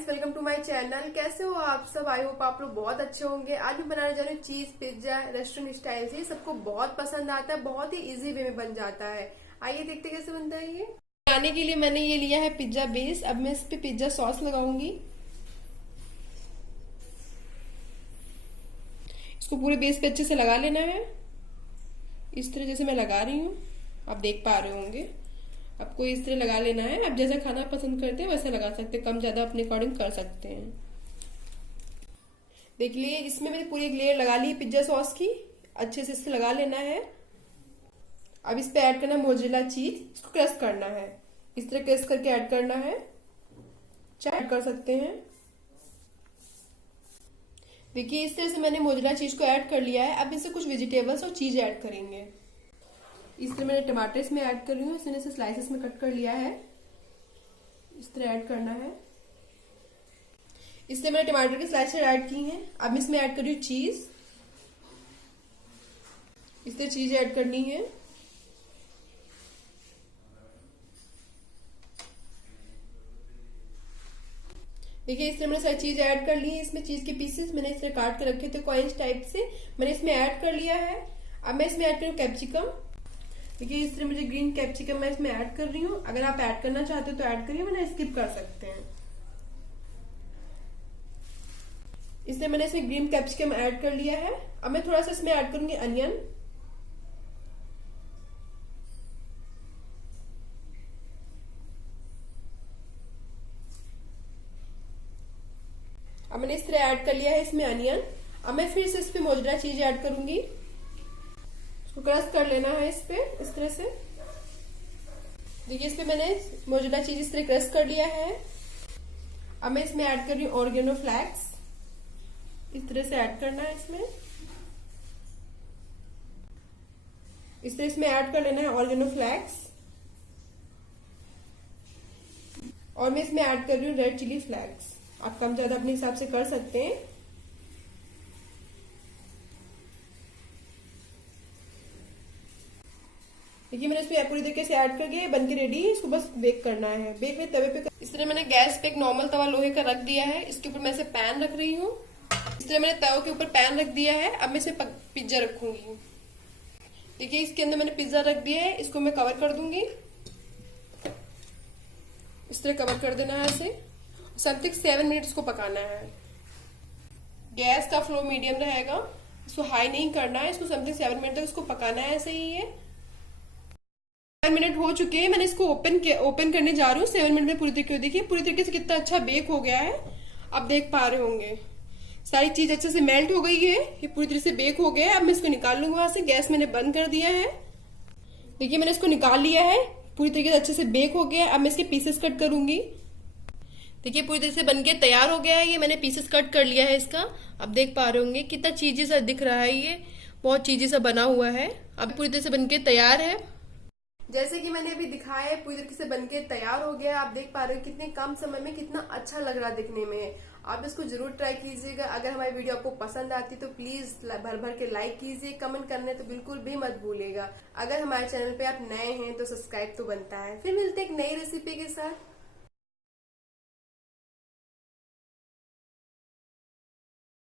Guys, welcome to my channel. कैसे हो आप सब? आई होप आप लोग बहुत अच्छे होंगे। आज मैं बनाने जा रही हूँ चीज पिज्जा रेस्टोरेंट स्टाइल से। सबको बहुत पसंद आता है, बहुत ही इजी वे में बन जाता है। आइए देखते कैसे बनता है ये। बनाने के लिए मैंने ये लिया है पिज्जा बेस। अब मैं इस पे पिज्जा सॉस लगाऊंगी। इसको पूरे बेस पे अच्छे से लगा लेना है, इस तरह जैसे मैं लगा रही हूँ। आप देख पा रहे होंगे। आपको इस तरह लगा लेना है। आप जैसा खाना पसंद करते हैं वैसे लगा सकते हैं, कम ज्यादा अपने अकॉर्डिंग कर सकते हैं। देख लिए, इसमें मैंने पूरी एक लेयर लगा ली पिज्जा सॉस की। अच्छे से इसे लगा लेना है। अब इस पे ऐड करना है मोज़रेला चीज। इसको क्रश करना है, इस तरह क्रश करके ऐड करना है। चाहे ऐड कर सकते हैं। देखिए, इस तरह से मैंने मोज़रेला चीज को ऐड कर लिया है। अब इससे कुछ वेजिटेबल्स और चीज ऐड करेंगे। इस तरह मैंने टमाटर इसमें ऐड कर रही हूँ। इसने इसे स्लाइसेस में कट कर लिया है, इस तरह ऐड करना है। इसलिए मैंने टमाटर के स्लाइसेस ऐड की हैं। अब इसमें ऐड कर रही हूँ चीज। इस तरह चीज ऐड करनी है। देखिए, इस तरह मैंने सारी चीज ऐड कर ली है। इसमें चीज के पीसेस मैंने इस तरह काट के रखे थे कॉइन्स टाइप से, मैंने इसमें ऐड कर लिया है। अब मैं इसमें ऐड करूँ कैप्सिकम। देखिए, इस तरह मुझे ग्रीन कैप्सिकम मैं इसमें ऐड कर रही हूँ। अगर आप ऐड करना चाहते हो तो ऐड करिए, वरना स्किप कर सकते हैं। इसलिए मैंने इसमें ग्रीन कैप्सिकम ऐड कर लिया है। अब मैं थोड़ा सा इसमें ऐड करूंगी अनियन। अब मैंने इस तरह ऐड कर लिया है इसमें अनियन। अब मैं फिर से इस पे मोज़रेला चीज ऐड करूंगी। इसको क्रश कर लेना है इस पे, इस तरह से। देखिए, इस पे मैंने मोज़रेला चीज इस तरह क्रश कर लिया है। अब मैं इसमें ऐड कर रही हूँ ऑर्गेनो फ्लैक्स। इस तरह से ऐड करना है इसमें। इस तरह इसमें ऐड कर लेना है ऑर्गेनो फ्लैक्स। और मैं इसमें ऐड कर रही हूँ रेड चिली फ्लैक्स। आप कम ज्यादा अपने हिसाब से कर सकते हैं। देखिए, मैंने इसमें पूरी तरीके से ऐड करके बन के रेडी है। इसको बस बेक करना है। बेक में तवे पे इस तरह मैंने गैस पे एक नॉर्मल तवा लोहे का रख दिया है। इसके ऊपर मैं इसे पैन रख रही हूँ। इस तरह मैंने तवे के ऊपर पैन रख दिया है। अब मैं इसमें पिज्जा रखूंगी। देखिए, इसके अंदर मैंने पिज्जा रख दिया है। इसको मैं कवर कर दूंगी। इस तरह कवर कर देना है इसे। समथिंग 7 मिनट इसको पकाना है। गैस का फ्लो मीडियम रहेगा। इसको हाई नहीं करना है। इसको समथिंग 7 मिनट तक इसको पकाना है। ऐसे ही है। 7 मिनट हो चुके हैं। मैंने इसको ओपन करने जा रही हूँ। 7 मिनट में पूरी तरीके देखिए, पूरी तरीके से कितना अच्छा बेक हो गया है। आप देख पा रहे होंगे सारी चीज अच्छे से मेल्ट हो गई है। ये पूरी तरह से बेक हो गया है। अब मैं इसको निकाल लूंगा वहां से। गैस मैंने बंद कर दिया है। देखिए, मैंने इसको निकाल लिया है। पूरी तरीके से अच्छे से बेक हो गया है। अब मैं इसके पीसेस कट करूंगी। देखिए, पूरी तरह से बनके तैयार हो गया है। ये मैंने पीसेस कट कर लिया है इसका। आप देख पा रहे होंगे कितना चीजी सा दिख रहा है। ये बहुत चीजी सा बना हुआ है। अब पूरी तरह से बनके तैयार है। जैसे कि मैंने अभी दिखाया है, पूरी तरीके से बनके तैयार हो गया है। आप देख पा रहे हो कितने कम समय में कितना अच्छा लग रहा है दिखने में। आप इसको जरूर ट्राई कीजिएगा। अगर हमारी वीडियो आपको पसंद आती तो प्लीज भर भर के लाइक कीजिए। कमेंट करने तो बिल्कुल भी मत भूलिएगा। अगर हमारे चैनल पे आप नए हैं तो सब्सक्राइब तो बनता है। फिर मिलते हैं एक नई रेसिपी के साथ।